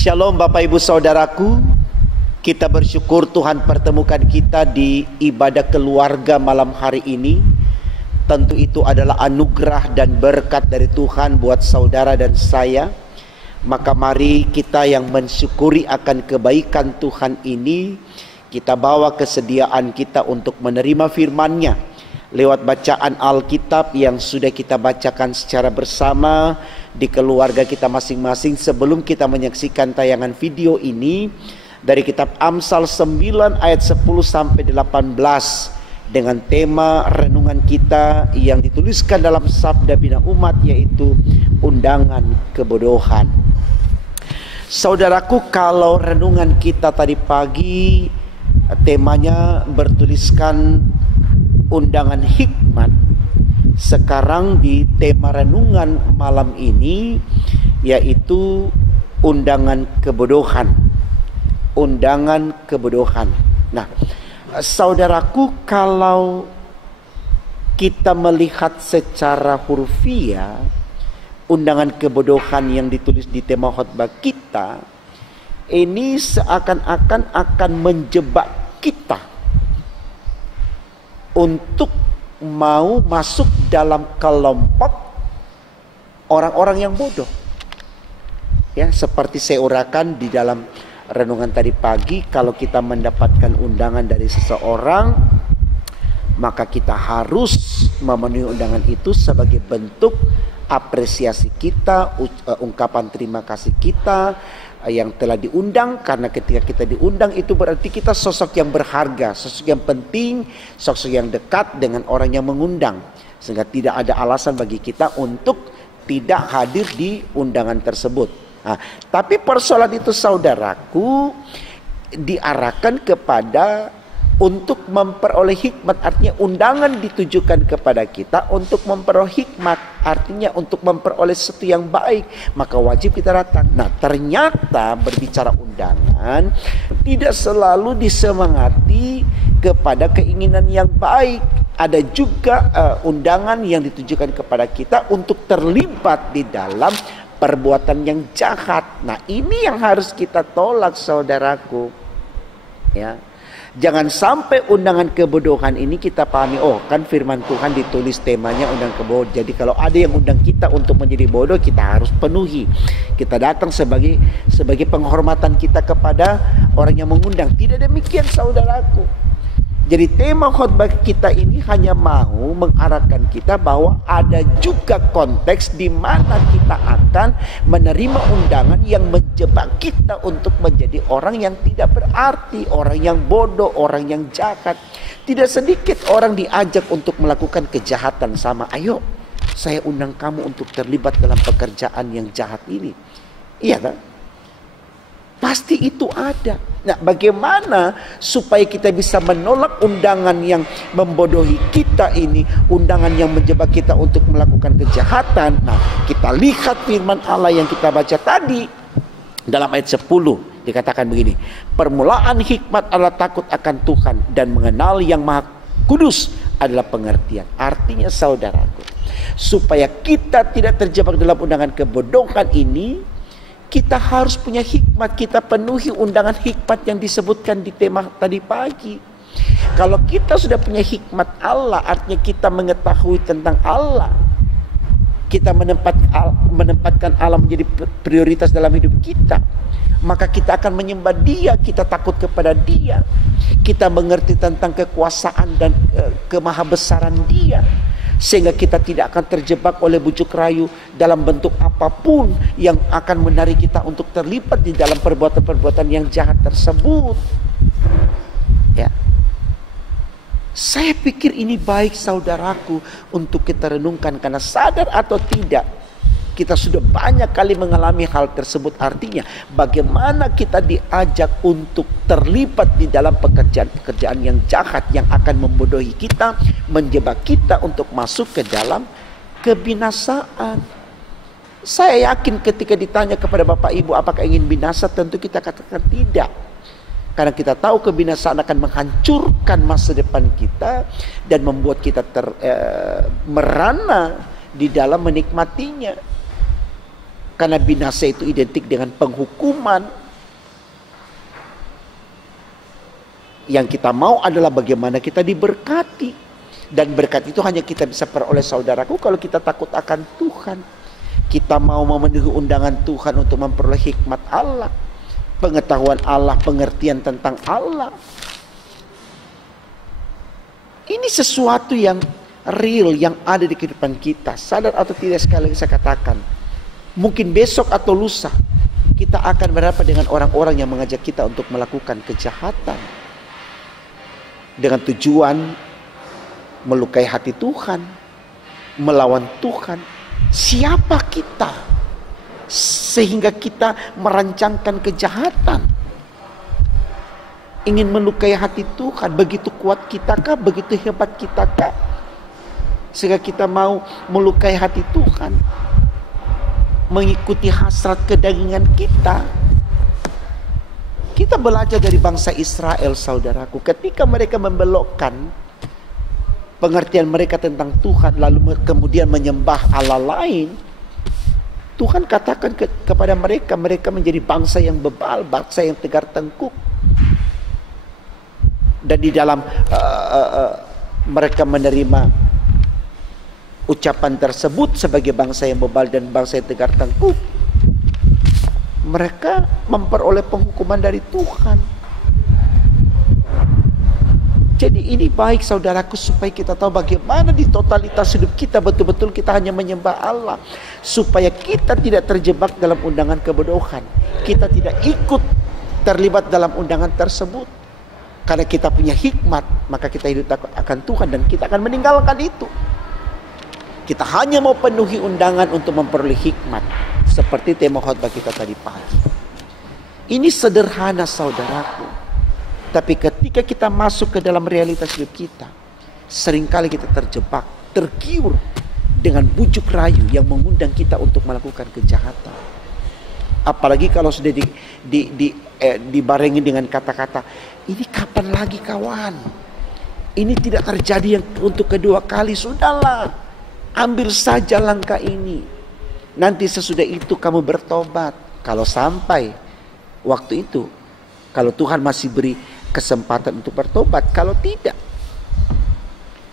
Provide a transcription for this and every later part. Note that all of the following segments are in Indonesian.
Shalom Bapak Ibu Saudaraku. Kita bersyukur Tuhan pertemukan kita di ibadah keluarga malam hari ini. Tentu itu adalah anugerah dan berkat dari Tuhan buat saudara dan saya. Maka mari kita yang mensyukuri akan kebaikan Tuhan ini, kita bawa kesediaan kita untuk menerima firman-Nya lewat bacaan Alkitab yang sudah kita bacakan secara bersama di keluarga kita masing-masing. Sebelum kita menyaksikan tayangan video ini dari kitab Amsal 9 ayat 10 sampai 18 dengan tema renungan kita yang dituliskan dalam Sabda Bina Umat, yaitu undangan kebodohan. Saudaraku, kalau renungan kita tadi pagi temanya bertuliskan undangan hikmat, sekarang di tema renungan malam ini yaitu undangan kebodohan. Undangan kebodohan. Nah, saudaraku, kalau kita melihat secara hurufiah undangan kebodohan yang ditulis di tema khotbah kita, ini seakan-akan akan menjebak kita untuk mau masuk dalam kelompok orang-orang yang bodoh. Ya, seperti saya uraikan di dalam renungan tadi pagi, kalau kita mendapatkan undangan dari seseorang, maka kita harus memenuhi undangan itu sebagai bentuk apresiasi kita, ungkapan terima kasih kita yang telah diundang. Karena ketika kita diundang itu berarti kita sosok yang berharga, sosok yang penting, sosok yang dekat dengan orang yang mengundang, sehingga tidak ada alasan bagi kita untuk tidak hadir di undangan tersebut. Nah, tapi persoalan itu saudaraku diarahkan kepada untuk memperoleh hikmat. Artinya undangan ditujukan kepada kita untuk memperoleh hikmat, artinya untuk memperoleh sesuatu yang baik, maka wajib kita datang. Nah, ternyata berbicara undangan tidak selalu disemangati kepada keinginan yang baik. Ada juga undangan yang ditujukan kepada kita untuk terlibat di dalam perbuatan yang jahat. Nah, ini yang harus kita tolak, saudaraku. Ya, jangan sampai undangan kebodohan ini kita pahami, oh kan firman Tuhan ditulis temanya undangan kebodohan, jadi kalau ada yang undang kita untuk menjadi bodoh, kita harus penuhi. Kita datang sebagai penghormatan kita kepada orang yang mengundang. Tidak demikian, saudaraku. Jadi tema khotbah kita ini hanya mau mengarahkan kita bahwa ada juga konteks di mana kita akan menerima undangan yang menjebak kita untuk menjadi orang yang tidak berarti, orang yang bodoh, orang yang jahat. Tidak sedikit orang diajak untuk melakukan kejahatan sama, ayo saya undang kamu untuk terlibat dalam pekerjaan yang jahat ini. Iya kan? Pasti itu ada. Nah, bagaimana supaya kita bisa menolak undangan yang membodohi kita ini, undangan yang menjebak kita untuk melakukan kejahatan? Nah, kita lihat firman Allah yang kita baca tadi dalam ayat 10 dikatakan begini, permulaan hikmat adalah takut akan Tuhan, dan mengenal yang maha kudus adalah pengertian. Artinya, saudaraku, supaya kita tidak terjebak dalam undangan kebodohan ini, kita harus punya hikmat. Kita penuhi undangan hikmat yang disebutkan di tema tadi pagi. Kalau kita sudah punya hikmat Allah, artinya kita mengetahui tentang Allah, kita menempatkan Allah menjadi prioritas dalam hidup kita, maka kita akan menyembah Dia, kita takut kepada Dia, kita mengerti tentang kekuasaan dan kemahabesaran Dia, sehingga kita tidak akan terjebak oleh bujuk rayu dalam bentuk apapun yang akan menarik kita untuk terlibat di dalam perbuatan-perbuatan yang jahat tersebut. Ya, saya pikir ini baik, saudaraku, untuk kita renungkan, karena sadar atau tidak, kita sudah banyak kali mengalami hal tersebut. Artinya bagaimana kita diajak untuk terlibat di dalam pekerjaan-pekerjaan yang jahat, yang akan membodohi kita, menjebak kita untuk masuk ke dalam kebinasaan. Saya yakin ketika ditanya kepada Bapak Ibu apakah ingin binasa, tentu kita katakan tidak. Karena kita tahu kebinasaan akan menghancurkan masa depan kita dan membuat kita merana di dalam menikmatinya. Karena binasa itu identik dengan penghukuman. Yang kita mau adalah bagaimana kita diberkati. Dan berkat itu hanya kita bisa peroleh, saudaraku, kalau kita takut akan Tuhan. Kita mau memenuhi undangan Tuhan untuk memperoleh hikmat Allah, pengetahuan Allah, pengertian tentang Allah. Ini sesuatu yang real, yang ada di kehidupan kita. Sadar atau tidak, sekali lagi saya katakan, mungkin besok atau lusa kita akan berhadapan dengan orang-orang yang mengajak kita untuk melakukan kejahatan dengan tujuan melukai hati Tuhan, melawan Tuhan. Siapa kita sehingga kita merancangkan kejahatan, ingin melukai hati Tuhan? Begitu kuat kita kah? Begitu hebat kita kah sehingga kita mau melukai hati Tuhan, mengikuti hasrat kedagingan kita? Kita belajar dari bangsa Israel, saudaraku, ketika mereka membelokkan pengertian mereka tentang Tuhan, lalu kemudian menyembah Allah lain, Tuhan katakan kepada mereka, mereka menjadi bangsa yang bebal, bangsa yang tegar tengkuk. Dan di dalam mereka menerima ucapan tersebut sebagai bangsa yang bebal dan bangsa yang tegar tengkuk, mereka memperoleh penghukuman dari Tuhan. Jadi ini baik, saudaraku, supaya kita tahu bagaimana di totalitas hidup kita betul-betul kita hanya menyembah Allah, supaya kita tidak terjebak dalam undangan kebodohan. Kita tidak ikut terlibat dalam undangan tersebut. Karena kita punya hikmat, maka kita hidup takut akan Tuhan dan kita akan meninggalkan itu. Kita hanya mau penuhi undangan untuk memperoleh hikmat, seperti tema khotbah kita tadi pagi. Ini sederhana, saudaraku. Tapi ketika kita masuk ke dalam realitas hidup kita, seringkali kita terjebak, tergiur dengan bujuk rayu yang mengundang kita untuk melakukan kejahatan. Apalagi kalau sudah dibarengi dengan kata-kata, ini kapan lagi kawan? Ini tidak terjadi yang untuk kedua kali. Sudahlah, ambil saja langkah ini. Nanti sesudah itu kamu bertobat. Kalau sampai waktu itu, kalau Tuhan masih beri kesempatan untuk bertobat. Kalau tidak,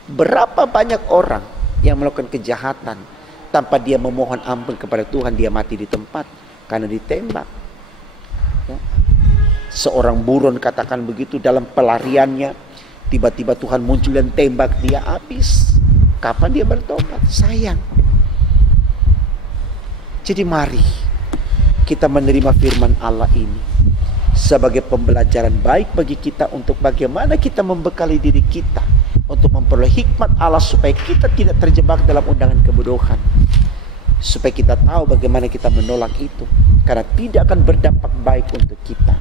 berapa banyak orang yang melakukan kejahatan tanpa dia memohon ampun kepada Tuhan, dia mati di tempat karena ditembak. Ya. Seorang buron katakan begitu, dalam pelariannya tiba-tiba Tuhan muncul dan tembak dia habis. Kapan dia bertobat? Sayang. Jadi mari kita menerima firman Allah ini sebagai pembelajaran baik bagi kita untuk bagaimana kita membekali diri kita untuk memperoleh hikmat Allah, supaya kita tidak terjebak dalam undangan kebodohan, supaya kita tahu bagaimana kita menolak itu, karena tidak akan berdampak baik untuk kita.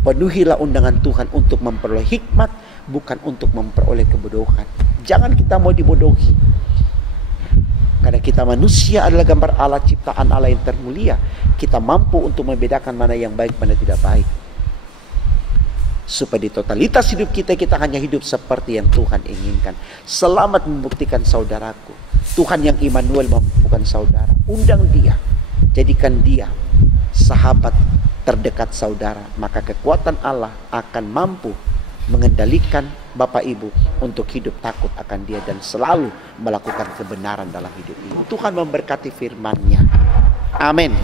Penuhilah undangan Tuhan untuk memperoleh hikmat, bukan untuk memperoleh kebodohan. Jangan kita mau dibodohi, karena kita manusia adalah gambar Allah, ciptaan Allah yang termulia. Kita mampu untuk membedakan mana yang baik, mana tidak baik. Supaya di totalitas hidup kita, kita hanya hidup seperti yang Tuhan inginkan. Selamat membuktikan, saudaraku. Tuhan yang Immanuel memampukan saudara. Undang dia. Jadikan dia sahabat terdekat saudara. Maka kekuatan Allah akan mampu mengendalikan Bapak Ibu untuk hidup takut akan dia dan selalu melakukan kebenaran dalam hidup ini. Tuhan memberkati firman-Nya. Amin.